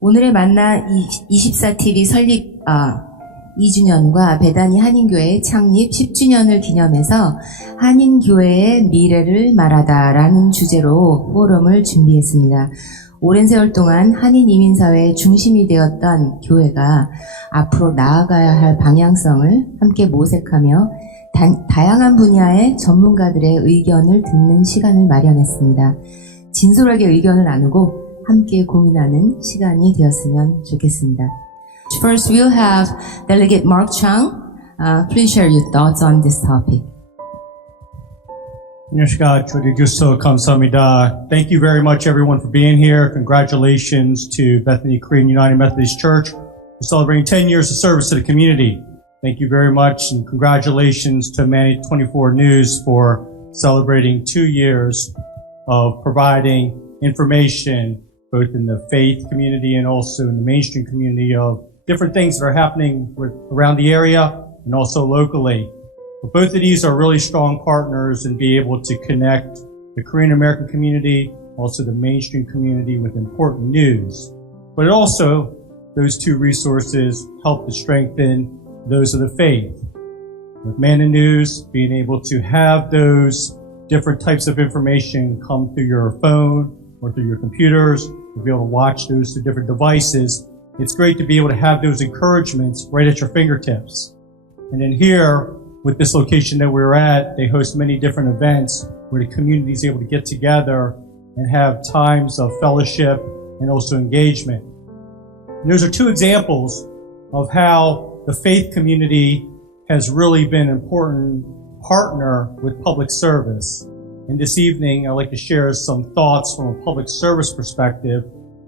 오늘의 만나 24TV 설립 2주년과 베다니 한인교회 창립 10주년을 기념해서 한인교회의 미래를 말하다라는 주제로 포럼을 준비했습니다. 오랜 세월 동안 한인 이민사회의 중심이 되었던 교회가 앞으로 나아가야 할 방향성을 함께 모색하며 다양한 분야의 전문가들의 의견을 듣는 시간을 마련했습니다. 진솔하게 의견을 나누고 함께 고민하는 시간이 되었으면 좋겠습니다. First, we'll have Delegate Mark Chung. Please share your thoughts on this topic. 안녕하십니까. 초대해주셔서 감사합니다. Thank you very much, everyone, for being here. Congratulations to Bethany Korean United Methodist Church for celebrating 10 years of service to the community. Thank you very much, and congratulations to Manny 24 News for celebrating 2 years of providing information both in the faith community and also in the mainstream community of different things that are happening around the area and also locally. But both of these are really strong partners and be able to connect the Korean American community, also the mainstream community with important news. But also, those two resources help to strengthen those of the faith. With Manna News, being able to have those different types of information come through your phone or through your computers, to be able to watch those through different devices. It's great to be able to have those encouragements right at your fingertips. And then here, with this location that we're at, they host many different events where the community is able to get together and have times of fellowship and also engagement. And those are two examples of how the faith community has really been an important partner with public service. And this evening, I'd like to share some thoughts from a public service perspective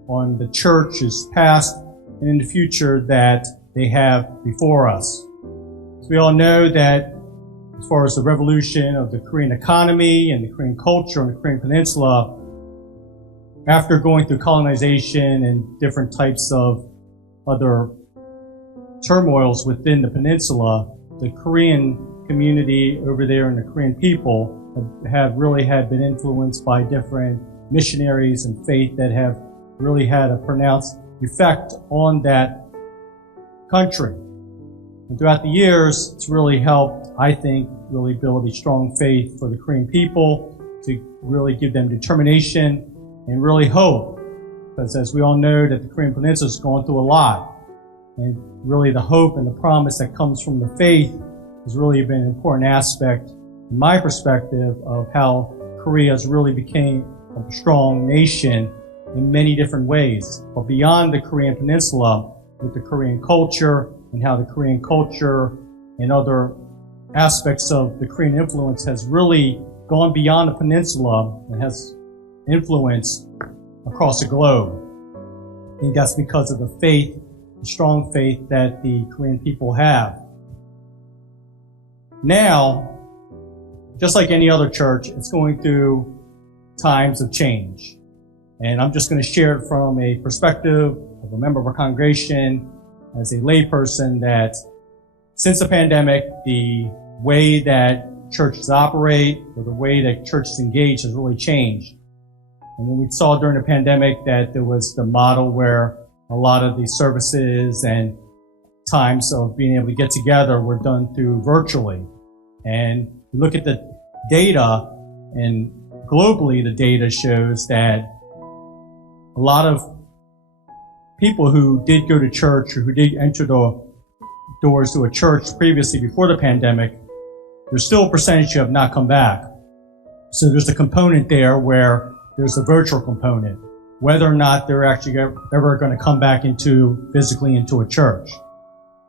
on the church's past and in the future that they have before us. So we all know that as far as the revolution of the Korean economy and the Korean culture on the Korean Peninsula, after going through colonization and different types of other turmoils within the peninsula, the Korean community over there and the Korean people have really had been influenced by different missionaries and faith that have really had a pronounced effect on that country. And throughout the years, it's really helped, I think, really build a strong faith for the Korean people, to really give them determination and really hope. Because as we all know, that the Korean Peninsula is going through a lot. And really the hope and the promise that comes from the faith has really been an important aspect, in my perspective, of how Korea has really became a strong nation in many different ways. But beyond the Korean Peninsula, with the Korean culture and how the Korean culture and other aspects of the Korean influence has really gone beyond the peninsula and has influence across the globe. I think that's because of the faith, the strong faith that the Korean people have. Now, just like any other church, it's going through times of change. And I'm just going to share it from a perspective of a member of our congregation, as a layperson, that since the pandemic, the way that churches operate or the way that churches engage has really changed. And when we saw during the pandemic that there was the model where a lot of the services and times of being able to get together were done through virtually. And you look at the data, and globally the data shows that a lot of people who did go to church or who did enter the doors to a church previously before the pandemic, there's still a percentage who have not come back. So there's a component there where there's a virtual component, whether or not they're actually ever going to come back physically into a church.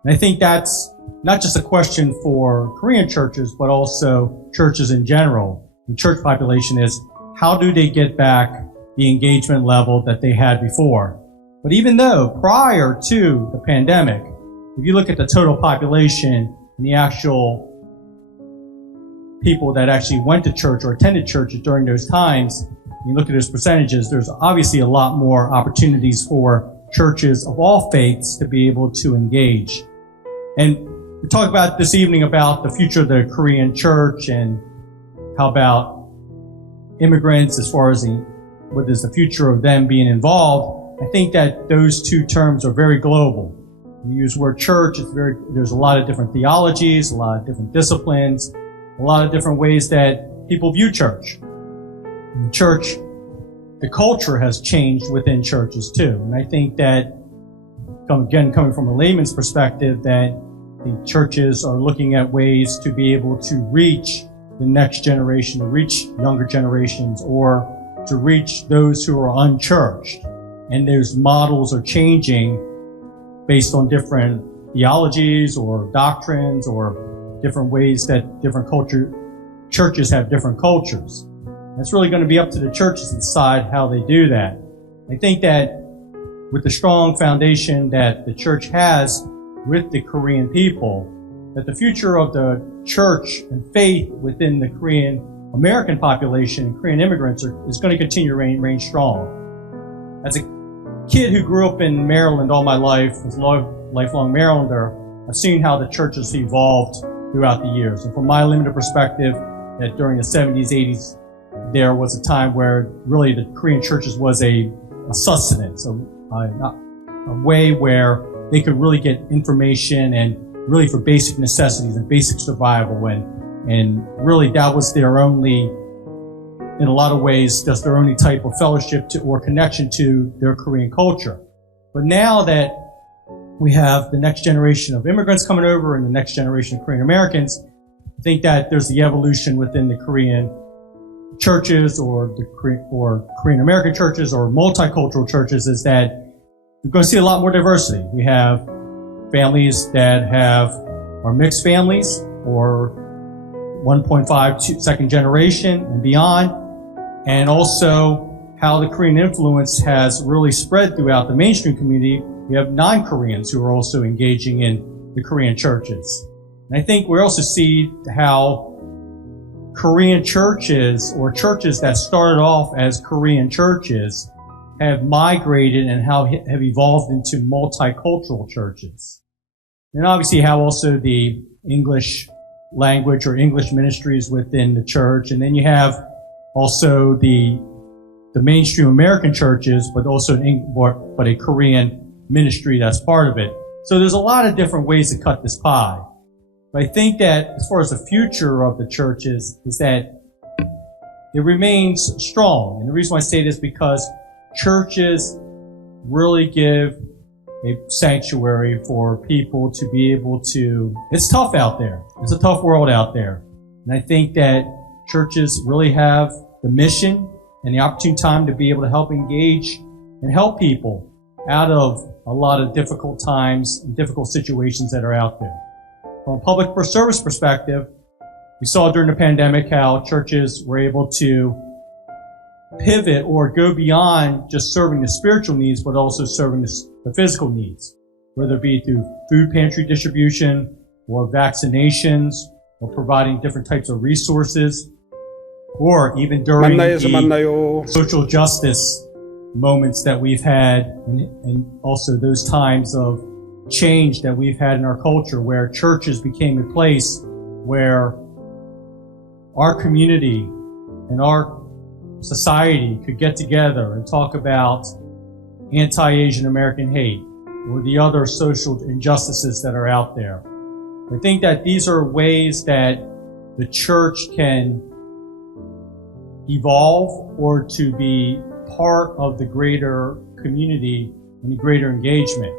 And I think that's not just a question for Korean churches, but also churches in general. The church population is, how do they get back the engagement level that they had before? But even though prior to the pandemic, if you look at the total population and the actual people that actually went to church or attended church during those times, you look at those percentages, there's obviously a lot more opportunities for churches of all faiths to be able to engage. And we talk about this evening about the future of the Korean church and how about immigrants, as far as what is the future of them being involved, I think that those two terms are very global. You use the word church, there's a lot of different theologies, a lot of different disciplines, a lot of different ways that people view church. And church, the culture has changed within churches too. And I think that, again, coming from a layman's perspective, that the churches are looking at ways to be able to reach the next generation, to reach younger generations, or to reach those who are unchurched. And those models are changing based on different theologies or doctrines or different ways that different churches have different cultures. And it's really going to be up to the churches to decide how they do that. I think that with the strong foundation that the church has with the Korean people, that the future of the church and faith within the Korean American population, Korean immigrants, is going to continue to remain strong. As a kid who grew up in Maryland all my life, as a lifelong Marylander, I've seen how the church has evolved throughout the years. And from my limited perspective, that during the 70s, 80s, there was a time where really the Korean churches was a sustenance, a way where they could really get information and really for basic necessities and basic survival. And really that was their only, in a lot of ways, that's their only type of fellowship to or connection to their Korean culture. But now that we have the next generation of immigrants coming over and the next generation of Korean Americans, I think that there's the evolution within the Korean churches or Korean American churches or multicultural churches, is that we're going to see a lot more diversity. We have families that are mixed families or 1.5 second generation and beyond, and also how the Korean influence has really spread throughout the mainstream community. We have non-Koreans who are also engaging in the Korean churches. And I think we also see how Korean churches or churches that started off as Korean churches have migrated and have evolved into multicultural churches. And obviously how also the English language or English ministries within the church. And then you have also the mainstream American churches, but also a Korean ministry that's part of it. So there's a lot of different ways to cut this pie. But I think that as far as the future of the churches is that it remains strong. And the reason why I say this is because churches really give a sanctuary for people to be able to, it's tough out there. It's a tough world out there. And I think that churches really have the mission and the opportune time to be able to help engage and help people out of a lot of difficult times and difficult situations that are out there. From a public service perspective, we saw during the pandemic how churches were able to pivot or go beyond just serving the spiritual needs, but also serving the physical needs, whether it be through food pantry distribution or vaccinations or providing different types of resources, or even during the social justice moments that we've had, and also those times of change that we've had in our culture where churches became a place where our community and our society could get together and talk about anti-Asian American hate or the other social injustices that are out there. I think that these are ways that the church can evolve or to be part of the greater community and the greater engagement.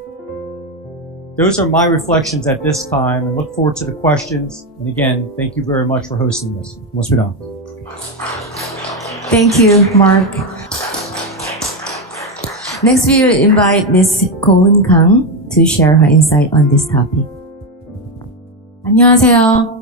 Those are my reflections at this time, and look forward to the questions. And again, thank you very much for hosting this. 고맙습니다. Thank you, Mark. Next, we will invite Ms. Ko-eun Kang to share her insight on this topic. 안녕하세요.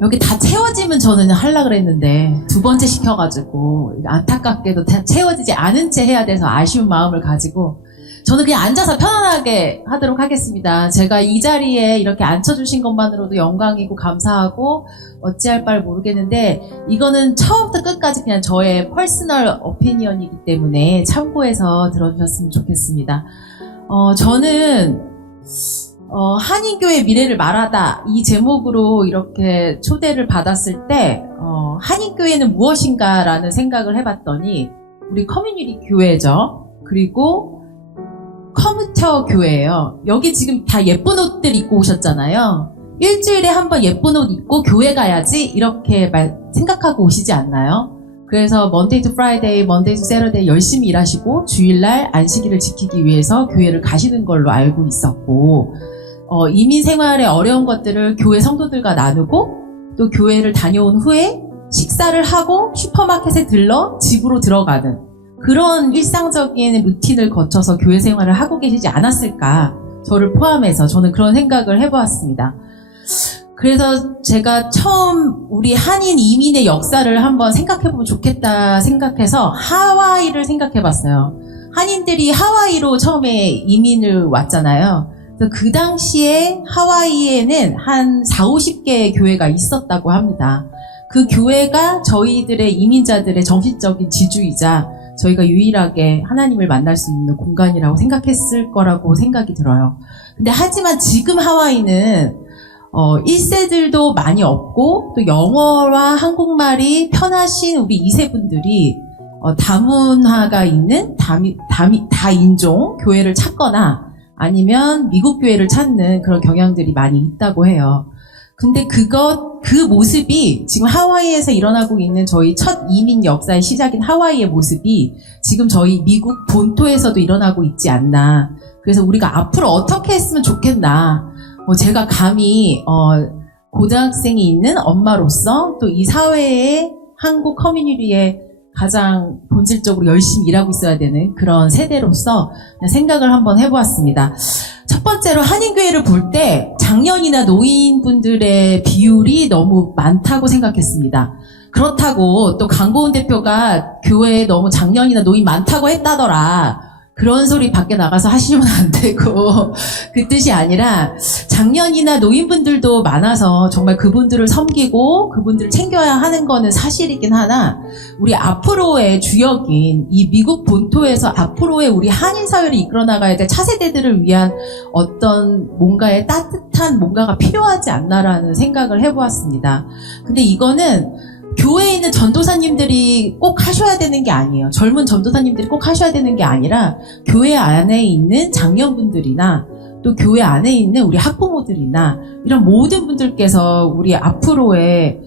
여기 다 채워지면 저는 하려고 그랬는데 두 번째 시켜가지고 안타깝게도 다 채워지지 않은 채 해야 돼서 아쉬운 마음을 가지고 저는 그냥 앉아서 편안하게 하도록 하겠습니다. 제가 이 자리에 이렇게 앉혀주신 것만으로도 영광이고 감사하고 어찌할 바를 모르겠는데 이거는 처음부터 끝까지 그냥 저의 퍼스널 오피니언이기 때문에 참고해서 들어주셨으면 좋겠습니다. 저는 한인교회 미래를 말하다 이 제목으로 이렇게 초대를 받았을 때 한인교회는 무엇인가라는 생각을 해봤더니 우리 커뮤니티 교회죠. 그리고 커뮤터 교회예요. 여기 지금 다 예쁜 옷들 입고 오셨잖아요. 일주일에 한 번 예쁜 옷 입고 교회 가야지 이렇게 생각하고 오시지 않나요? 그래서 먼데이 투 프라이데이, 먼데이 투 세러데이 열심히 일하시고 주일날 안식일을 지키기 위해서 교회를 가시는 걸로 알고 있었고 이민 생활의 어려운 것들을 교회 성도들과 나누고 또 교회를 다녀온 후에 식사를 하고 슈퍼마켓에 들러 집으로 들어가는 그런 일상적인 루틴을 거쳐서 교회 생활을 하고 계시지 않았을까, 저를 포함해서 저는 그런 생각을 해보았습니다. 그래서 제가 처음 우리 한인 이민의 역사를 한번 생각해보면 좋겠다 생각해서 하와이를 생각해봤어요. 한인들이 하와이로 처음에 이민을 왔잖아요. 그래서 그 당시에 하와이에는 한 40-50개의 교회가 있었다고 합니다. 그 교회가 저희들의 이민자들의 정신적인 지주이자 저희가 유일하게 하나님을 만날 수 있는 공간이라고 생각했을 거라고 생각이 들어요. 근데 하지만 지금 하와이는 1세들도 많이 없고 또 영어와 한국말이 편하신 우리 2세분들이 다문화가 있는 다인종 교회를 찾거나 아니면 미국 교회를 찾는 그런 경향들이 많이 있다고 해요. 근데 그 모습이 지금 하와이에서 일어나고 있는 저희 첫 이민 역사의 시작인 하와이의 모습이 지금 저희 미국 본토에서도 일어나고 있지 않나. 그래서 우리가 앞으로 어떻게 했으면 좋겠나. 제가 감히 고등학생이 있는 엄마로서 또 이 사회의 한국 커뮤니티에 가장 본질적으로 열심히 일하고 있어야 되는 그런 세대로서 생각을 한번 해보았습니다. 첫 번째로 한인교회를 볼 때 장년이나 노인분들의 비율이 너무 많다고 생각했습니다. 그렇다고 또 강보은 대표가 교회에 너무 장년이나 노인 많다고 했다더라. 그런 소리 밖에 나가서 하시면 안 되고, 그 뜻이 아니라 장년이나 노인분들도 많아서 정말 그분들을 섬기고 그분들을 챙겨야 하는 거는 사실이긴 하나, 우리 앞으로의 주역인 이 미국 본토에서 앞으로의 우리 한인 사회를 이끌어 나가야 될 차세대들을 위한 어떤 뭔가의 따뜻한 뭔가가 필요하지 않나라는 생각을 해보았습니다. 근데 이거는 교회에 있는 전도사님들이 꼭 하셔야 되는 게 아니에요. 젊은 전도사님들이 꼭 하셔야 되는 게 아니라 교회 안에 있는 장년분들이나 또 교회 안에 있는 우리 학부모들이나 이런 모든 분들께서 우리 앞으로의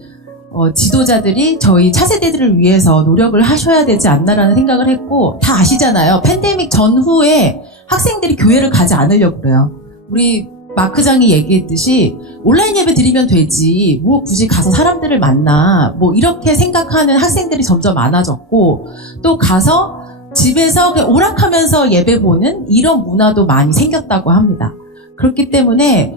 지도자들이 저희 차세대들을 위해서 노력을 하셔야 되지 않나라는 생각을 했고, 다 아시잖아요. 팬데믹 전후에 학생들이 교회를 가지 않으려고 그래요. 우리 마크장이 얘기했듯이 온라인 예배 드리면 되지 뭐 굳이 가서 사람들을 만나 뭐 이렇게 생각하는 학생들이 점점 많아졌고, 또 가서 집에서 그냥 오락하면서 예배 보는 이런 문화도 많이 생겼다고 합니다. 그렇기 때문에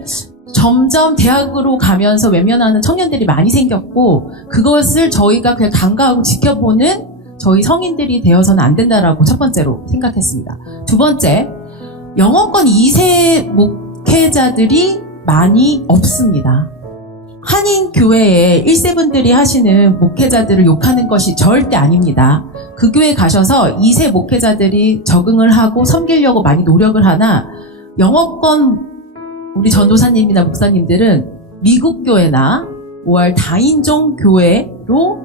점점 대학으로 가면서 외면하는 청년들이 많이 생겼고, 그것을 저희가 그냥 간과하고 지켜보는 저희 성인들이 되어서는 안 된다라고 첫 번째로 생각했습니다. 두 번째, 영어권 2세 목회자들이 많이 없습니다. 한인 교회에 1세분들이 하시는 목회자들을 욕하는 것이 절대 아닙니다. 그 교회 가셔서 2세 목회자들이 적응을 하고 섬기려고 많이 노력을 하나, 영어권 우리 전도사님이나 목사님들은 미국 교회나 5월 다인종 교회로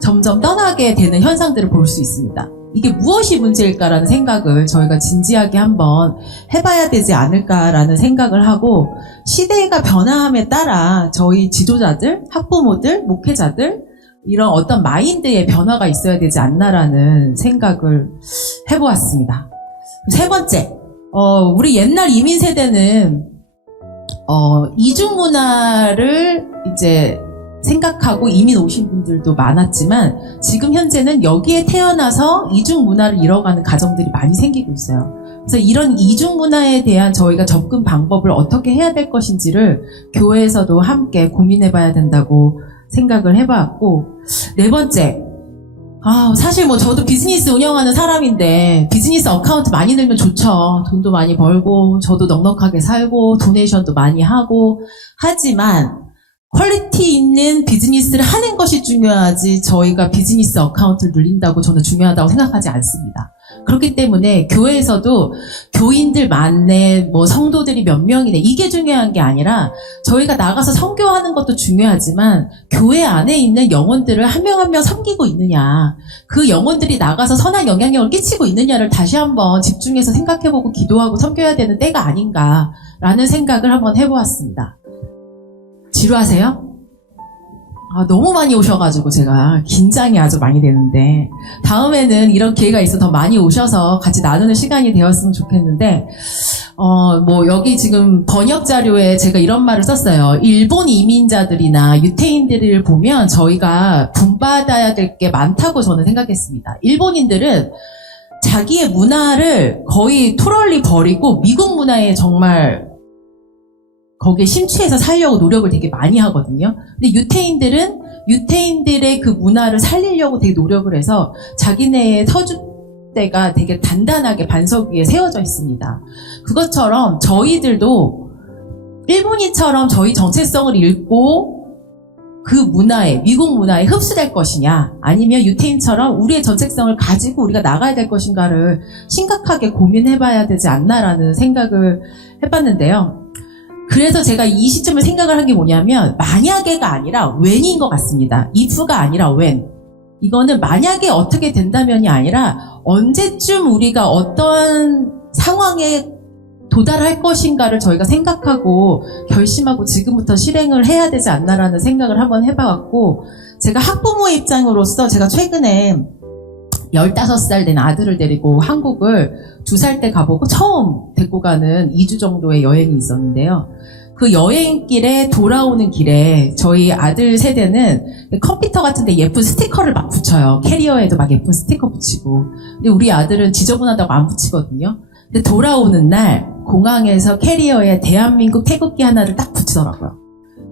점점 떠나게 되는 현상들을 볼 수 있습니다. 이게 무엇이 문제일까라는 생각을 저희가 진지하게 한번 해봐야 되지 않을까라는 생각을 하고, 시대가 변화함에 따라 저희 지도자들, 학부모들, 목회자들 이런 어떤 마인드의 변화가 있어야 되지 않나라는 생각을 해보았습니다. 세 번째, 우리 옛날 이민 세대는 이중 문화를 이제 생각하고 이민 오신 분들도 많았지만, 지금 현재는 여기에 태어나서 이중 문화를 이뤄가는 가정들이 많이 생기고 있어요. 그래서 이런 이중 문화에 대한 저희가 접근 방법을 어떻게 해야 될 것인지를 교회에서도 함께 고민해봐야 된다고 생각을 해봤고, 네 번째, 사실 뭐 저도 비즈니스 운영하는 사람인데 비즈니스 어카운트 많이 늘면 좋죠. 돈도 많이 벌고 저도 넉넉하게 살고 도네이션도 많이 하고, 하지만 퀄리티 있는 비즈니스를 하는 것이 중요하지 저희가 비즈니스 어카운트를 늘린다고 저는 중요하다고 생각하지 않습니다. 그렇기 때문에 교회에서도 교인들 많네, 뭐 성도들이 몇 명이네, 이게 중요한 게 아니라 저희가 나가서 선교하는 것도 중요하지만 교회 안에 있는 영혼들을 한 명 한 명 섬기고 있느냐, 그 영혼들이 나가서 선한 영향력을 끼치고 있느냐를 다시 한번 집중해서 생각해보고 기도하고 섬겨야 되는 때가 아닌가라는 생각을 한번 해보았습니다. 지루하세요? 너무 많이 오셔가지고 제가 긴장이 아주 많이 되는데, 다음에는 이런 기회가 있어 더 많이 오셔서 같이 나누는 시간이 되었으면 좋겠는데, 뭐 여기 지금 번역 자료에 제가 이런 말을 썼어요. 일본 이민자들이나 유태인들을 보면 저희가 분받아야 될 게 많다고 저는 생각했습니다. 일본인들은 자기의 문화를 거의 토럴리 버리고 미국 문화에 정말 거기에 심취해서 살려고 노력을 되게 많이 하거든요. 근데 유태인들은 유태인들의 그 문화를 살리려고 되게 노력을 해서 자기네의 터줏대가 되게 단단하게 반석 위에 세워져 있습니다. 그것처럼 저희들도 일본인처럼 저희 정체성을 잃고 그 문화에, 미국 문화에 흡수될 것이냐, 아니면 유태인처럼 우리의 정체성을 가지고 우리가 나가야 될 것인가를 심각하게 고민해봐야 되지 않나라는 생각을 해봤는데요. 그래서 제가 이 시점을 생각을 한 게 뭐냐면, 만약에가 아니라 when인 것 같습니다. if가 아니라 when. 이거는 만약에 어떻게 된다면이 아니라 언제쯤 우리가 어떤 상황에 도달할 것인가를 저희가 생각하고 결심하고 지금부터 실행을 해야 되지 않나라는 생각을 한번 해봐왔고, 제가 학부모의 입장으로서 제가 최근에 15살 된 아들을 데리고 한국을 2살 때 가보고 처음 데리고 가는 2주 정도의 여행이 있었는데요. 그 여행길에 돌아오는 길에 저희 아들 세대는 컴퓨터 같은 데 예쁜 스티커를 막 붙여요. 캐리어에도 막 예쁜 스티커 붙이고. 근데 우리 아들은 지저분하다고 안 붙이거든요. 근데 돌아오는 날 공항에서 캐리어에 대한민국 태극기 하나를 딱 붙이더라고요.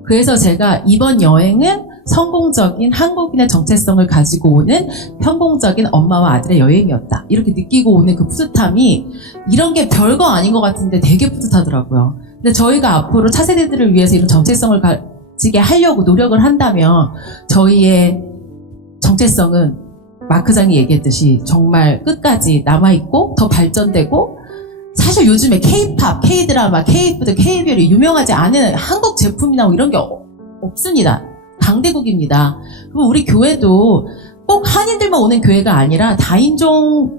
그래서 제가 이번 여행은 성공적인 한국인의 정체성을 가지고 오는 성공적인 엄마와 아들의 여행이었다, 이렇게 느끼고 오는 그 뿌듯함이, 이런 게 별거 아닌 것 같은데 되게 뿌듯하더라고요. 근데 저희가 앞으로 차세대들을 위해서 이런 정체성을 가지게 하려고 노력을 한다면 저희의 정체성은 마크장이 얘기했듯이 정말 끝까지 남아있고 더 발전되고, 사실 요즘에 K-팝, K-드라마, K-푸드, K-뷰리 유명하지 않은 한국 제품이나 뭐 이런 게 없습니다. 강대국입니다. 그럼 우리 교회도 꼭 한인들만 오는 교회가 아니라 다인종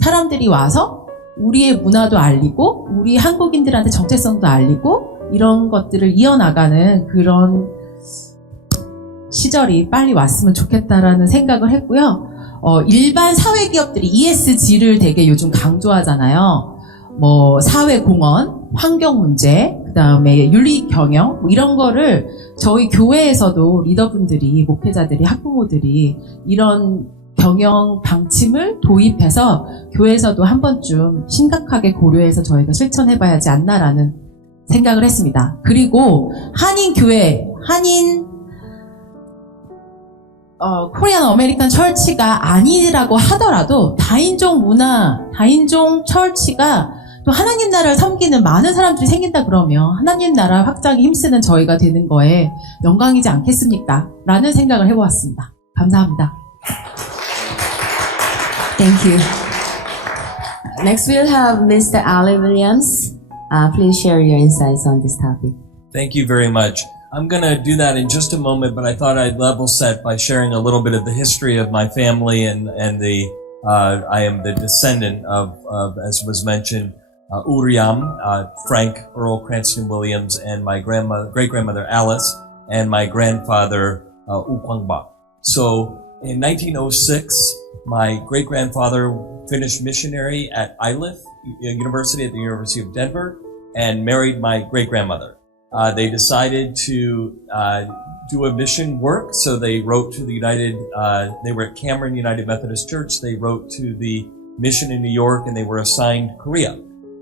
사람들이 와서 우리의 문화도 알리고 우리 한국인들한테 정체성도 알리고 이런 것들을 이어나가는 그런 시절이 빨리 왔으면 좋겠다라는 생각을 했고요. 일반 사회기업들이 ESG를 되게 요즘 강조하잖아요. 뭐 사회공헌, 환경문제, 그 다음에 윤리경영, 뭐 이런 거를 저희 교회에서도 리더분들이, 목회자들이, 학부모들이 이런 경영 방침을 도입해서 교회에서도 한 번쯤 심각하게 고려해서 저희가 실천해봐야 하지 않나라는 생각을 했습니다. 그리고 한인교회, 코리안 아메리칸 철치가 아니라고 하더라도 다인종 문화, 다인종 철치가 또 하나님 나라를 섬기는 많은 사람들이 생긴다 그러면 하나님 나라 확장에 힘쓰는 저희가 되는 거에 영광이지 않겠습니까? 라는 생각을 해보았습니다. 감사합니다. Thank you. Next we'll have Mr. Ali Williams. Please share your insights on this topic. Thank you very much. I'm going to do that in just a moment, but I thought I'd level set by sharing a little bit of the history of my family and I am the descendant of as was mentioned, Uriam, Frank Earl Cranston Williams, and my great-grandmother Alice, and my grandfather U Kwang-bak. So in 1906, my great-grandfather finished missionary at Iliff University at the University of Denver and married my great-grandmother. They decided to do a mission work, so they wrote to the they were at Cameron United Methodist Church. They wrote to the mission in New York, and they were assigned Korea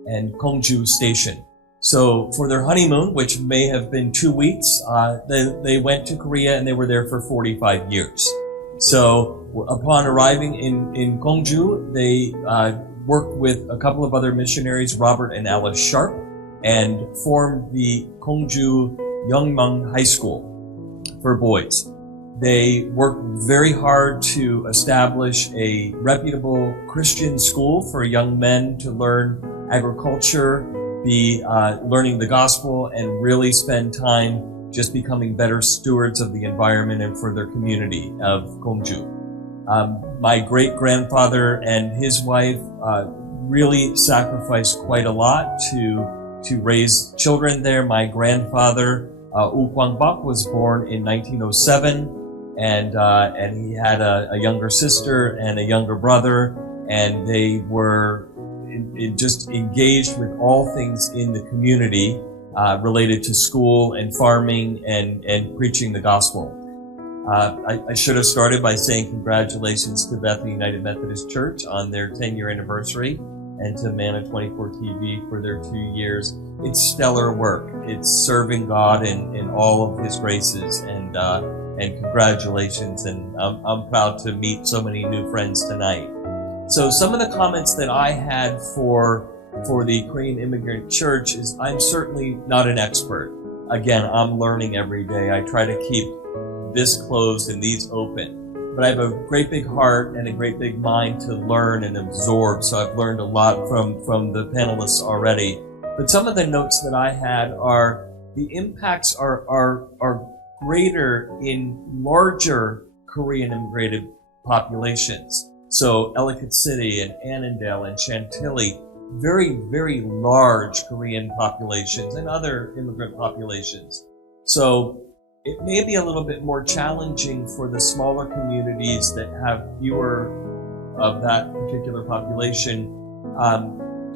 and Gongju Station. So for their honeymoon, which may have been 2 weeks, they went to Korea and they were there for 45 years. So upon arriving in Gongju, they worked with a couple of other missionaries, Robert and Alice Sharp, and formed the Gongju Youngmung High School for boys. They worked very hard to establish a reputable Christian school for young men to learn agriculture, be learning the gospel, and really spend time just becoming better stewards of the environment and for their community of Gongju. My great-grandfather and his wife really sacrificed quite a lot to raise children there. My grandfather, Wu Guangbok, was born in 1907. And he had a younger sister and a younger brother, and they were just engaged with all things in the community related to school and farming and preaching the gospel. I should have started by saying congratulations to Bethany United Methodist Church on their 10-year anniversary, and to Manna 24 TV for their 2 years. It's stellar work. It's serving God in all of His graces, and congratulations, and I'm proud to meet so many new friends tonight. So some of the comments that I had for the Korean Immigrant Church is, I'm certainly not an expert. Again, I'm learning every day. I try to keep this closed and these open. But I have a great big heart and a great big mind to learn and absorb, so I've learned a lot from the panelists already. But some of the notes that I had are, the impacts are greater in larger Korean immigrated populations. So Ellicott City and Annandale and Chantilly, very, very large Korean populations and other immigrant populations. So it may be a little bit more challenging for the smaller communities that have fewer of that particular population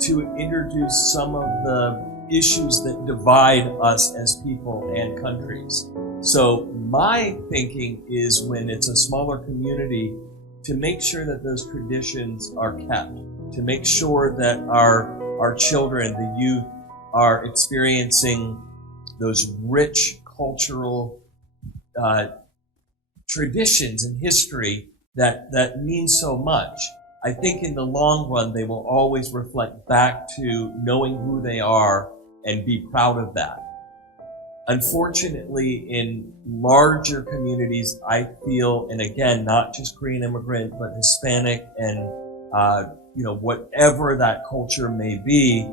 to introduce some of the issues that divide us as people and countries. So my thinking is, when it's a smaller community, to make sure that those traditions are kept, to make sure that our children, the youth, are experiencing those rich cultural traditions and history that mean so much. I think in the long run, they will always reflect back to knowing who they are and be proud of that. Unfortunately, in larger communities, I feel, and again, not just Korean immigrant, but Hispanic and, whatever that culture may be,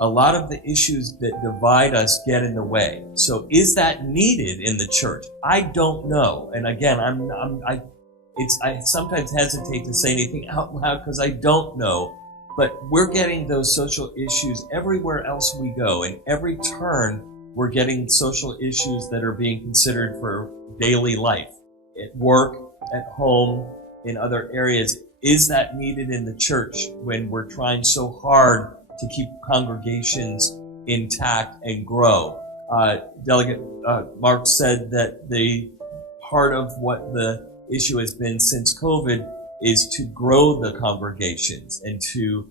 a lot of the issues that divide us get in the way. So is that needed in the church? I don't know. And again, I sometimes hesitate to say anything out loud because I don't know. But we're getting those social issues everywhere else we go. In every turn, we're getting social issues that are being considered for daily life, at work, at home, in other areas. Is that needed in the church when we're trying so hard to keep congregations intact and grow? Delegate Mark said that the part of what the issue has been since COVID is to grow the congregations and to,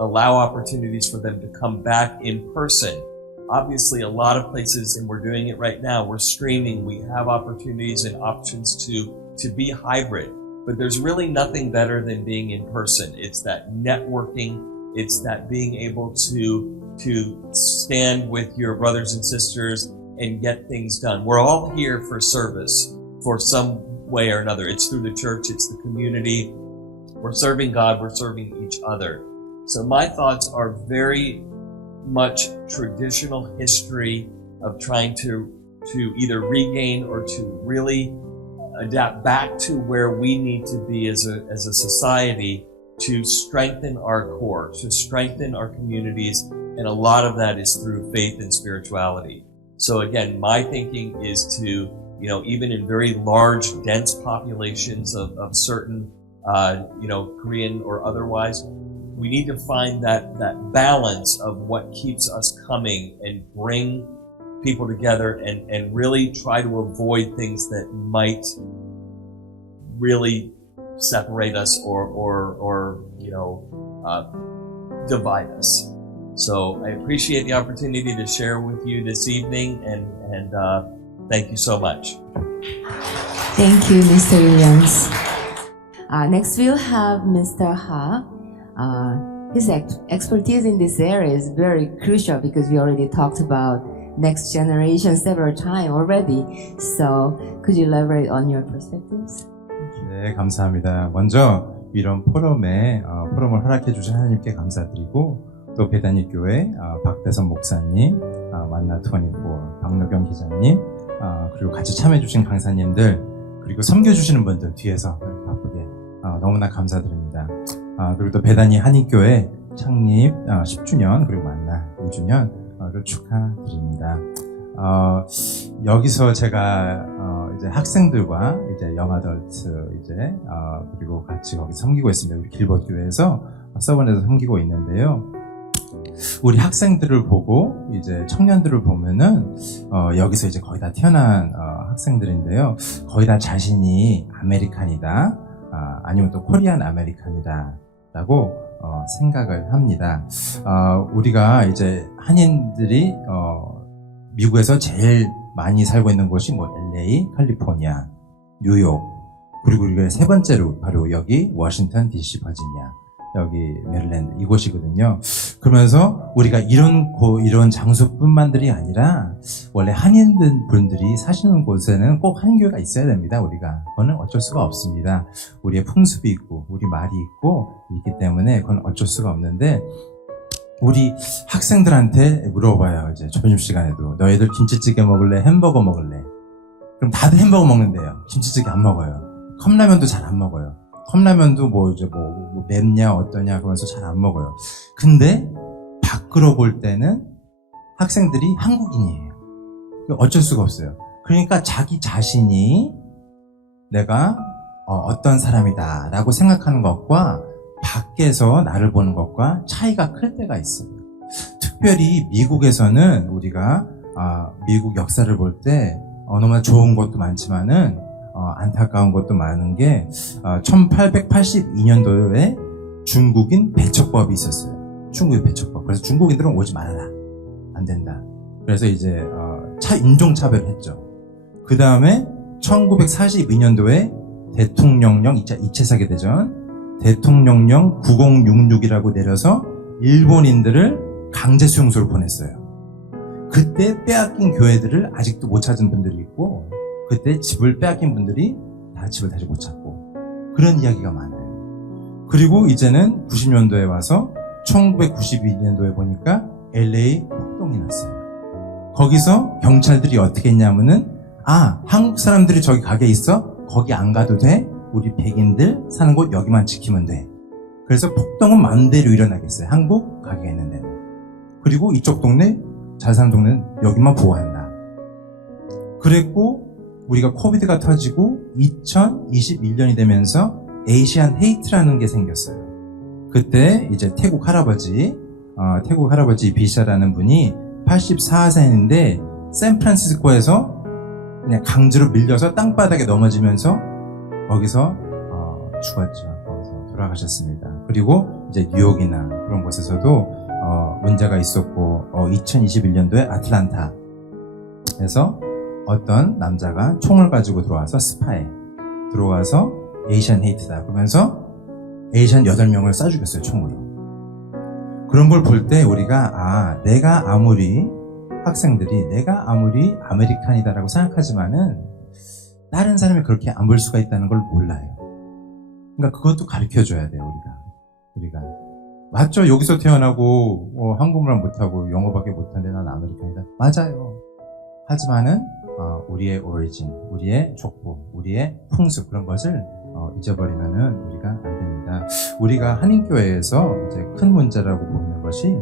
allow opportunities for them to come back in person. Obviously, a lot of places, and we're doing it right now, we're streaming, we have opportunities and options to be hybrid. But there's really nothing better than being in person. It's that networking, it's that being able to stand with your brothers and sisters and get things done. We're all here for service for some way or another. It's through the church, it's the community. We're serving God, we're serving each other. So my thoughts are very much traditional history of trying to either regain or to really adapt back to where we need to be as a society to strengthen our core, to strengthen our communities, and a lot of that is through faith and spirituality. So again, my thinking is to, even in very large, dense populations of certain, Korean or otherwise, we need to find that balance of what keeps us coming and bring people together and really try to avoid things that might really separate us or divide us. So I appreciate the opportunity to share with you this evening, and thank you so much. Thank you, Mr. Williams. Next, we'll have Mr. Ha. His expertise in this area is very crucial because we already talked about next generation several times already. So could you elaborate on your perspectives? 네, 감사합니다. 먼저 이런 포럼을 허락해 주신 하나님께 감사드리고 또 베다니 교회 박대선 목사님, 만나24 박노경 기자님, 그리고 같이 참여해 주신 강사님들 그리고 섬겨주시는 분들 뒤에서 바쁘게 너무나 감사드립니다. 그리고 또 베다니 한인교회 창립 10주년 그리고 만나 1주년을 축하드립니다. 여기서 제가 이제 학생들과 이제 영아덜트 그리고 같이 거기 섬기고 있습니다. 우리 길벗 교회에서 서번에서 섬기고 있는데요. 우리 학생들을 보고 이제 청년들을 보면은 여기서 이제 거의 다 태어난 학생들인데요. 거의 다 자신이 아메리칸이다, 아니면 또 코리안 아메리칸이다라고 생각을 합니다. 우리가 이제 한인들이 미국에서 제일 많이 살고 있는 곳이 뭐 LA, 캘리포니아, 뉴욕, 그리고 우리가 세 번째로 바로 여기 워싱턴 DC, 버지니아, 여기 메릴랜드 이곳이거든요. 그러면서 우리가 이런 장소뿐만들이 아니라 원래 한인들 분들이 사시는 곳에는 꼭 한인교회가 있어야 됩니다. 우리가 그거는 어쩔 수가 없습니다. 우리의 풍습이 있고 우리 말이 있고 있기 때문에 그건 어쩔 수가 없는데 우리 학생들한테 물어봐요. 이제 점심시간에도 너희들 김치찌개 먹을래? 햄버거 먹을래? 그럼 다들 햄버거 먹는데요. 김치찌개 안 먹어요. 컵라면도 잘 안 먹어요. 컵라면도 뭐 맵냐 어떠냐 그러면서 잘 안 먹어요. 근데 밖으로 볼 때는 학생들이 한국인이에요. 어쩔 수가 없어요. 그러니까 자기 자신이 내가 어떤 사람이다 라고 생각하는 것과 밖에서 나를 보는 것과 차이가 클 때가 있어요. 특별히 미국에서는 우리가 미국 역사를 볼 때 너무나 좋은 것도 많지만은 안타까운 것도 많은 게 1882년도에 중국인 배척법이 있었어요. 중국인 배척법. 그래서 중국인들은 오지 말아라. 안 된다. 그래서 이제 인종차별을 했죠. 그 다음에 1942년도에 대통령령 2차 세계대전 대통령령 9066이라고 내려서 일본인들을 강제 수용소로 보냈어요. 그때 빼앗긴 교회들을 아직도 못 찾은 분들이 있고 그때 집을 빼앗긴 분들이 다 집을 다시 못 찾고 그런 이야기가 많아요. 그리고 이제는 90년도에 와서 1992년도에 보니까 LA 폭동이 났어요. 거기서 경찰들이 어떻게 했냐면은 한국 사람들이 저기 가게 있어? 거기 안 가도 돼? 우리 백인들 사는 곳 여기만 지키면 돼. 그래서 폭동은 마음대로 일어나겠어요. 한국 가게가 있는 데는. 그리고 이쪽 동네 잘 사는 동네는 여기만 보호한다. 그랬고 우리가 코비드가 터지고 2021년이 되면서 에이시안 헤이트라는 게 생겼어요. 그때 이제 태국 할아버지 비샤라는 분이 84세인데 샌프란시스코에서 그냥 강제로 밀려서 땅바닥에 넘어지면서 거기서 죽었죠. 거기서 돌아가셨습니다. 그리고 이제 뉴욕이나 그런 곳에서도 문제가 있었고 2021년도에 아틀란타에서 어떤 남자가 총을 가지고 들어와서 스파에 들어와서 에이시안 헤이트다 그러면서 에이시안 8명을 쏴 죽였어요. 총으로. 그런 걸 볼 때 우리가 내가 아무리 학생들이 내가 아무리 아메리칸이다라고 생각하지만은 다른 사람이 그렇게 안 볼 수가 있다는 걸 몰라요. 그러니까 그것도 가르쳐줘야 돼요. 우리가 맞죠? 여기서 태어나고 한국말 못하고 영어밖에 못하는데 난 아메리칸이다. 맞아요. 하지만은 우리의 오리진, 우리의 족보, 우리의 풍습 그런 것을 잊어버리면은 우리가 안 됩니다. 우리가 한인교회에서 이제 큰 문제라고 보는 것이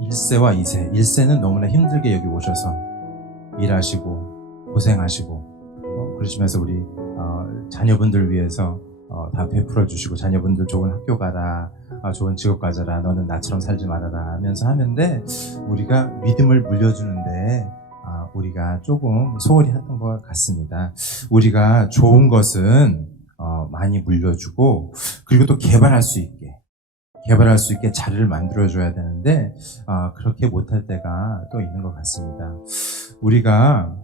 1세와 2세. 1세는 너무나 힘들게 여기 오셔서 일하시고 고생하시고 그러시면서 우리 자녀분들 위해서 다 베풀어 주시고 자녀분들 좋은 학교 가라, 좋은 직업 가져라, 너는 나처럼 살지 말아라 하면서 하는데 우리가 믿음을 물려주는데 우리가 조금 소홀히 했던 것 같습니다. 우리가 좋은 것은 많이 물려주고 그리고 또 개발할 수 있게 자리를 만들어줘야 되는데 그렇게 못할 때가 또 있는 것 같습니다. 우리가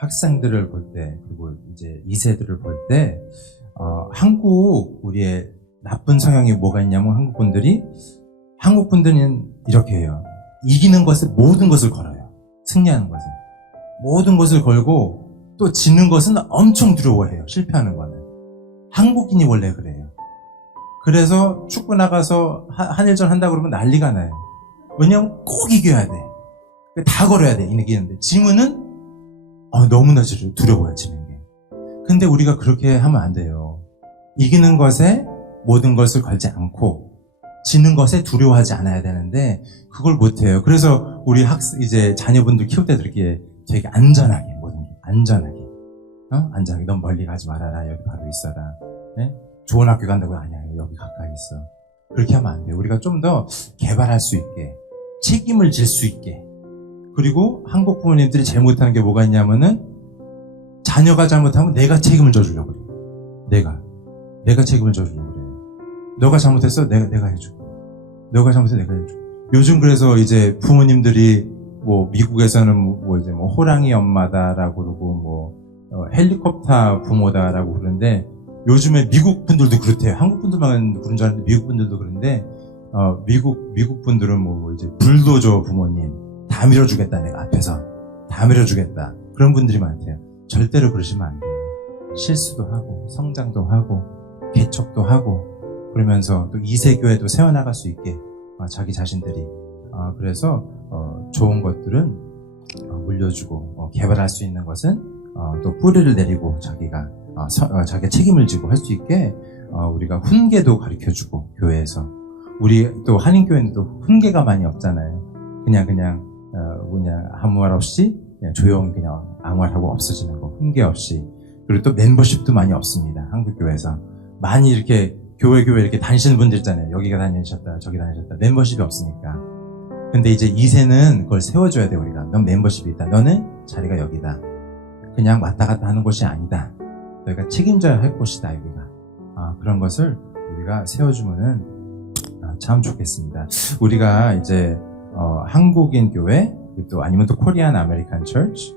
학생들을 볼 때 그리고 이제 2세들을 볼 때 우리의 나쁜 성향이 뭐가 있냐면 한국 분들은 이렇게 해요. 이기는 것에 모든 것을 걸어요. 승리하는 것은. 모든 것을 걸고 또 지는 것은 엄청 두려워해요. 실패하는 거는. 한국인이 원래 그래요. 그래서 축구 나가서 한일전 한다고 그러면 난리가 나요. 왜냐면 꼭 이겨야 돼. 다 걸어야 돼. 이기는데. 지면은 너무나 두려워요. 지는 게. 근데 우리가 그렇게 하면 안 돼요. 이기는 것에 모든 것을 걸지 않고 지는 것에 두려워하지 않아야 되는데 그걸 못해요. 그래서 우리 이제 자녀분들 키울 때 이렇게 되게 안전하게 모든 게 안전하게 안전하게 넌 멀리 가지 말아라. 여기 바로 있어라. 네? 좋은 학교 간다고 아니야. 여기 가까이 있어. 그렇게 하면 안 돼요. 우리가 좀 더 개발할 수 있게 책임을 질 수 있게 그리고 한국 부모님들이 제일 못하는 게 뭐가 있냐면은 자녀가 잘못하면 내가 책임을 져주려고 그래요. 내가 책임을 져주려고 그래요. 너가 잘못했어? 내가 해줘. 너가 잘못했어? 내가 해줘. 요즘 그래서 이제 부모님들이 뭐 미국에서는 뭐 이제 뭐 호랑이 엄마다라고 그러고 뭐 헬리콥터 부모다라고 그러는데 요즘에 미국 분들도 그렇대요. 한국 분들만 그런 줄 알았는데 미국 분들도 그런데 미국 분들은 뭐 이제 불도저 부모님 다 밀어주겠다. 내가 앞에서 다 밀어주겠다. 그런 분들이 많대요. 절대로 그러시면 안 돼요. 실수도 하고 성장도 하고 개척도 하고 그러면서 또 2세 교회도 세워나갈 수 있게 자기 자신들이 그래서 좋은 것들은 물려주고 개발할 수 있는 것은 또 뿌리를 내리고 자기가 책임을 지고 할 수 있게 우리가 훈계도 가르쳐주고 교회에서 우리 또 한인교회는 또 훈계가 많이 없잖아요. 그냥 아무 말 없이 그냥 조용히 그냥 아무 말 하고 없어지는 거 훈계 없이 그리고 또 멤버십도 많이 없습니다. 한국교회에서 많이 이렇게 교회 이렇게 다니시는 분들 있잖아요. 여기가 다니셨다 저기 다니셨다 멤버십이 없으니까. 근데 이제 2세는 그걸 세워줘야 돼. 우리가 넌 멤버십이 있다. 너는 자리가 여기다. 그냥 왔다 갔다 하는 곳이 아니다. 너희가 책임져야 할 곳이다. 여기가 그런 것을 우리가 세워주면은 참 좋겠습니다. 우리가 이제 한국인 교회 또 아니면 또 코리안 아메리칸 처치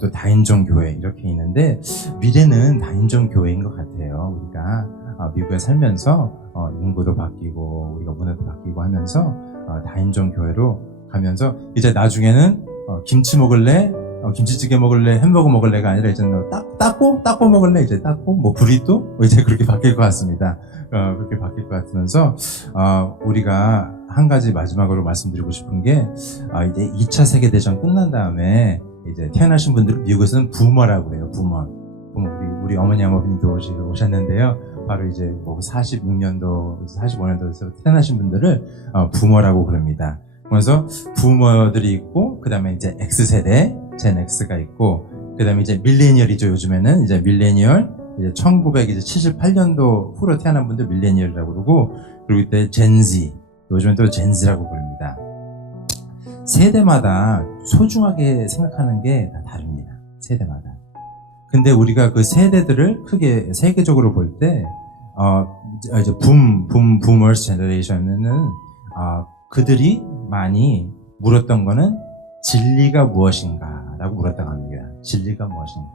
또 다인종 교회 이렇게 있는데 미래는 다인종 교회인 것 같아요. 우리가 미국에 살면서 인구도 바뀌고 우리가 문화도 바뀌고 하면서 다인종 교회로 가면서 이제 나중에는 김치 먹을래? 김치찌개 먹을래? 햄버거 먹을래가 아니라 이제 따꼬 먹을래? 이제 따꼬? 뭐 브리또? 이제 그렇게 바뀔 것 같습니다. 그렇게 바뀔 것 같으면서 우리가 한 가지 마지막으로 말씀드리고 싶은 게 이제 2차 세계대전 끝난 다음에 이제 태어나신 분들 미국에서는 부머라고 그래요. 부머. 우리 어머니 아버님도 오셨는데요. 바로 이제 뭐 46년도, 45년도에서 태어나신 분들을 부머라고 그럽니다. 그래서 부머들이 있고 그 다음에 이제 X세대, 젠 X가 있고 그 다음에 이제 밀레니얼이죠. 요즘에는 이제 밀레니얼 이제 1978년도 후로 태어난 분들 밀레니얼이라고 그러고 그리고 이때 젠지 요즘은 또 젠지라고 부릅니다. 세대마다 소중하게 생각하는 게 다 다릅니다. 세대마다. 근데 우리가 그 세대들을 크게 세계적으로 볼 때 이제 부머스 제너레이션은 그들이 많이 물었던 거는 진리가 무엇인가라고 물었다고 합니다. 진리가 무엇인가.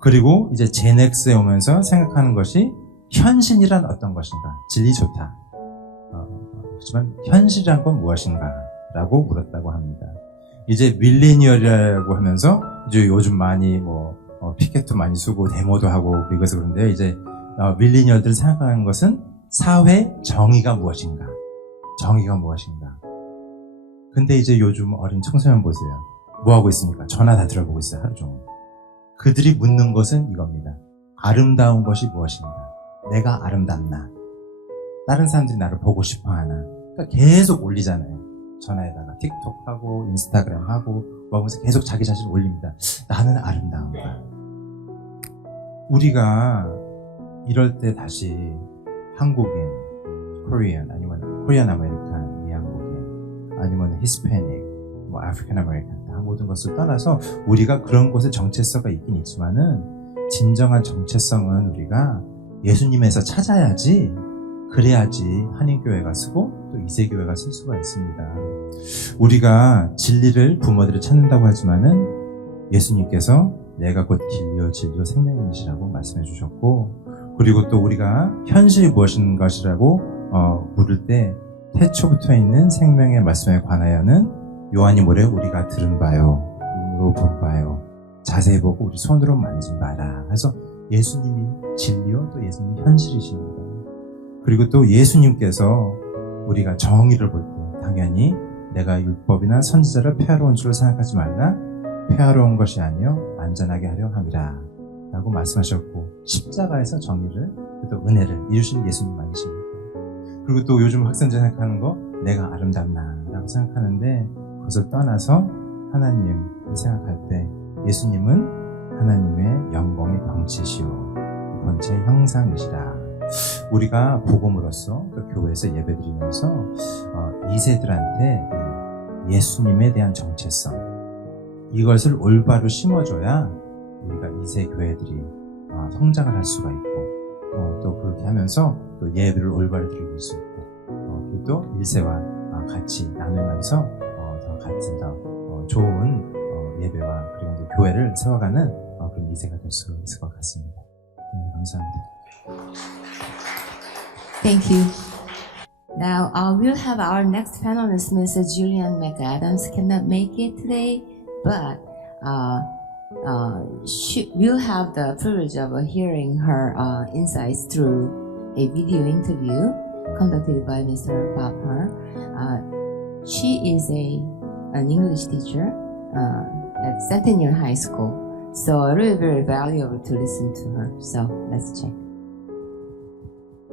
그리고 이제 젠엑스에 오면서 생각하는 것이 현실이란 어떤 것인가. 진리 좋다. 그렇지만 현실이란 건 무엇인가라고 물었다고 합니다. 이제 밀레니얼이라고 하면서 이제 요즘 많이 피켓도 많이 쓰고 데모도 하고 그래서 그런데요. 이제 밀레니얼들 생각하는 것은 사회 정의가 무엇인가. 정의가 무엇인가. 근데 이제 요즘 어린 청소년 보세요. 뭐 하고 있습니까? 전화 다 들어보고 있어요. 하루 종일. 그들이 묻는 것은 이겁니다. 아름다운 것이 무엇인가? 내가 아름답나? 다른 사람들이 나를 보고 싶어 하나? 그러니까 계속 올리잖아요. 전화에다가 틱톡 하고 인스타그램 하고 뭐 하면서 계속 자기 자신을 올립니다. 나는 아름다운가? 우리가 이럴 때 다시 한국인, 코리안 아니면 코리안 아메리칸 이한국인 아니면 히스패닉, 뭐 아프리칸 아메리칸 다 모든 것을 떠나서 우리가 그런 곳에 정체성가 있긴 있지만은 진정한 정체성은 우리가 예수님에서 찾아야지 그래야지 한인교회가 쓰고 또 이세교회가 쓸 수가 있습니다. 우리가 진리를 부모들이 찾는다고 하지만은 예수님께서 내가 곧 길이요 진리요 생명이시라고 말씀해 주셨고 그리고 또 우리가 현실이 무엇인 것이라고 물을 때 태초부터 있는 생명의 말씀에 관하여는 요한이 모레 우리가 들은 바요, 눈으로 본 바요, 자세히 보고 우리 손으로 만진 바라. 그래서 예수님이 진리요, 또 예수님이 현실이십니다. 그리고 또 예수님께서 우리가 정의를 볼 때 당연히 내가 율법이나 선지자를 폐하러 온 줄 생각하지 말라. 폐하러 온 것이 아니요 완전하게 하려 함이라 라고 말씀하셨고, 십자가에서 정의를 또 은혜를 이루신 예수님만이십니다. 그리고 또 요즘 학생들 생각하는 거 내가 아름답나 라고 생각하는데, 그것을 떠나서 하나님을 생각할 때 예수님은 하나님의 영광의 번체시오, 번체의 형상이시라. 우리가 복음으로써 또 교회에서 예배드리면서 2세들한테 예수님에 대한 정체성, 이것을 올바로 심어줘야 우리가 2세 교회들이 성장을 할 수가 있고, 또 그렇게 하면서 또 예배를 올바로 드릴 수 있고, 그리고 또 1세와 같이 나누면서 더 같은 더 좋은 예배와 그리고 또 교회를 세워가는 그런 2세가 될 수 있을 것 같습니다. 감사합니다. Thank you. Now, we'll have our next panelist, Mrs. Julian McAdams, cannot make it today, but we'll have the privilege of hearing her insights through a video interview conducted by Mr. Bob Her. She is an English teacher at Centennial High School, so it will be very valuable to listen to her. So let's check.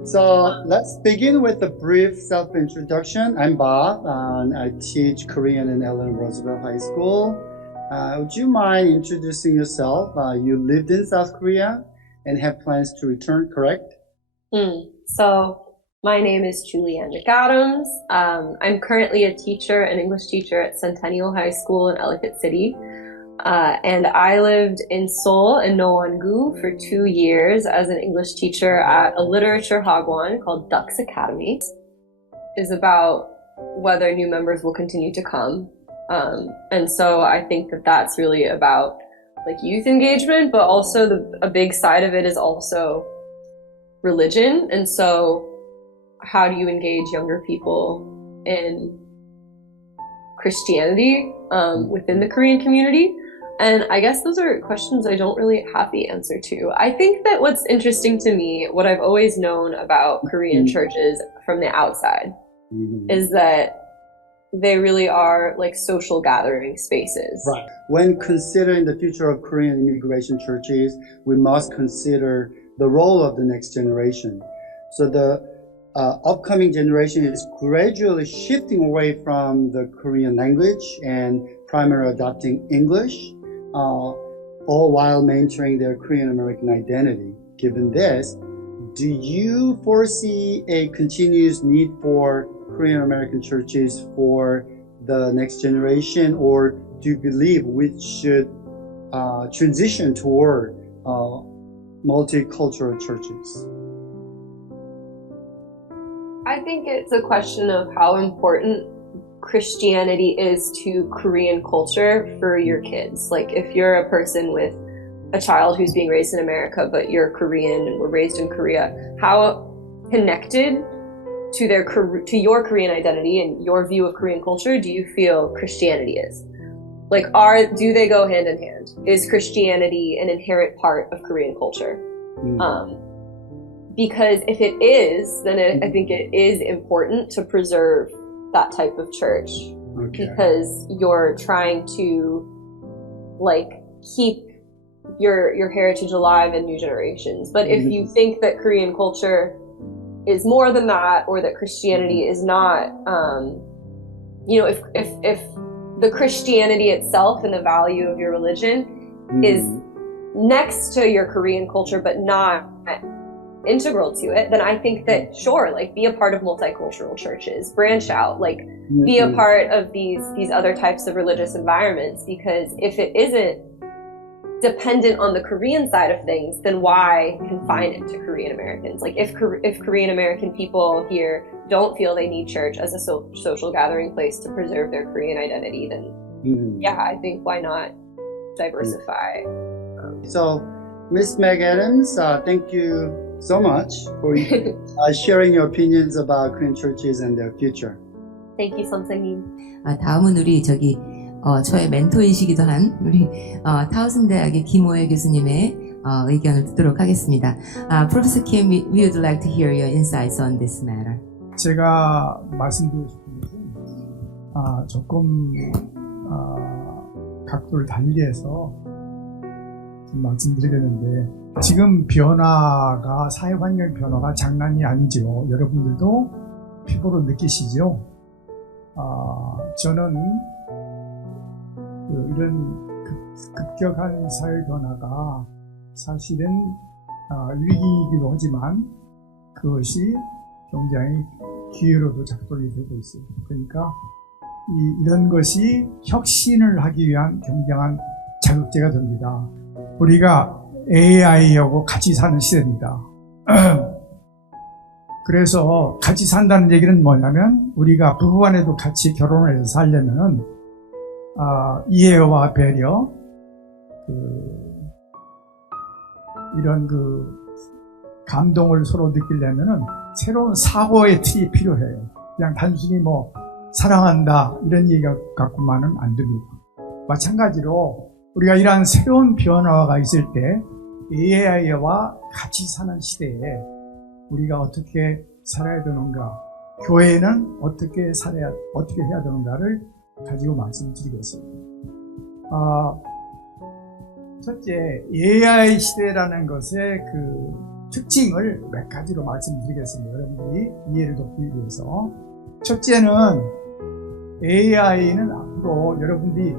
So let's begin with a brief self-introduction. I'm Bob, and I teach Korean in Eleanor Roosevelt High School. Would you mind introducing yourself? You lived in South Korea and have plans to return, correct? So my name is Julianne McAdams. I'm currently a teacher, an English teacher at Centennial High School in Ellicott City. And I lived in Seoul and Nohon-gu for 2 years as an English teacher at a literature hagwon called Ducks Academy. Is about whether new members will continue to come. And so I think that that's really about like youth engagement, but also a big side of it is also religion. And so how do you engage younger people in Christianity within the Korean community? And I guess those are questions I don't really have the answer to. I think that what's interesting to me, what I've always known about Korean churches from the outside, is that they really are like social gathering spaces. Right. When considering the future of Korean immigration churches, we must consider the role of the next generation. So the upcoming generation is gradually shifting away from the Korean language and primarily adopting English, all while maintaining their Korean American identity. Given this, do you foresee a continuous need for Korean American churches for the next generation, or do you believe we should transition toward multicultural churches? I think it's a question of how important Christianity is to Korean culture for your kids. Like if you're a person with a child who's being raised in America, but you're Korean and were raised in Korea, how connected to your Korean identity and your view of Korean culture do you feel Christianity is? Like, do they go hand in hand? Is Christianity an inherent part of Korean culture? Because if it is, then I think it is important to preserve that type of church. Okay. Because you're trying to like keep your heritage alive in new generations. But if you think that Korean culture is more than that, or that Christianity is not, if the Christianity itself and the value of your religion is next to your Korean culture but not integral to it, then I think that sure, like be a part of multicultural churches, branch out, like be a part of these other types of religious environments, because if it isn't dependent on the Korean side of things, then why confine it to Korean Americans? Like if Korean American people here don't feel they need church as a social gathering place to preserve their Korean identity, then yeah, I think why not diversify? So, Ms. McAdams, thank you so much for sharing your opinions about Korean churches and their future. Thank you, 선생님. 다음은 우리 저의 멘토이시기도 한 우리 타우슨 대학의 김호혜 교수님의 의견을 듣도록 하겠습니다. Professor Kim, we would like to hear your insights on this matter. 제가 말씀드리고 싶은 것은 조금 각도를 달리해서 좀 말씀드리겠는데 지금 변화가 사회환경 변화가 장난이 아니죠. 여러분들도 피부로 느끼시죠. 저는 이런 급격한 사회 변화가 사실은 위기이기도 하지만 그것이 굉장히 기회로도 작동이 되고 있어요. 그러니까 이런 것이 혁신을 하기 위한 굉장한 자극제가 됩니다. 우리가 AI하고 같이 사는 시대입니다. 그래서 같이 산다는 얘기는 뭐냐면 우리가 부부간에도 같이 결혼을 해서 살려면은 이해와 배려, 이런 감동을 서로 느끼려면은 새로운 사고의 틀이 필요해요. 그냥 단순히 사랑한다 이런 얘기가 갖고만은 안 됩니다. 마찬가지로 우리가 이러한 새로운 변화가 있을 때 AI와 같이 사는 시대에 우리가 어떻게 살아야 되는가, 교회는 어떻게 해야 되는가를 가지고 말씀드리겠습니다. 첫째, AI 시대라는 것의 특징을 몇 가지로 말씀드리겠습니다. 여러분들이 이해를 돕기 위해서. 첫째는 AI는 앞으로 여러분들이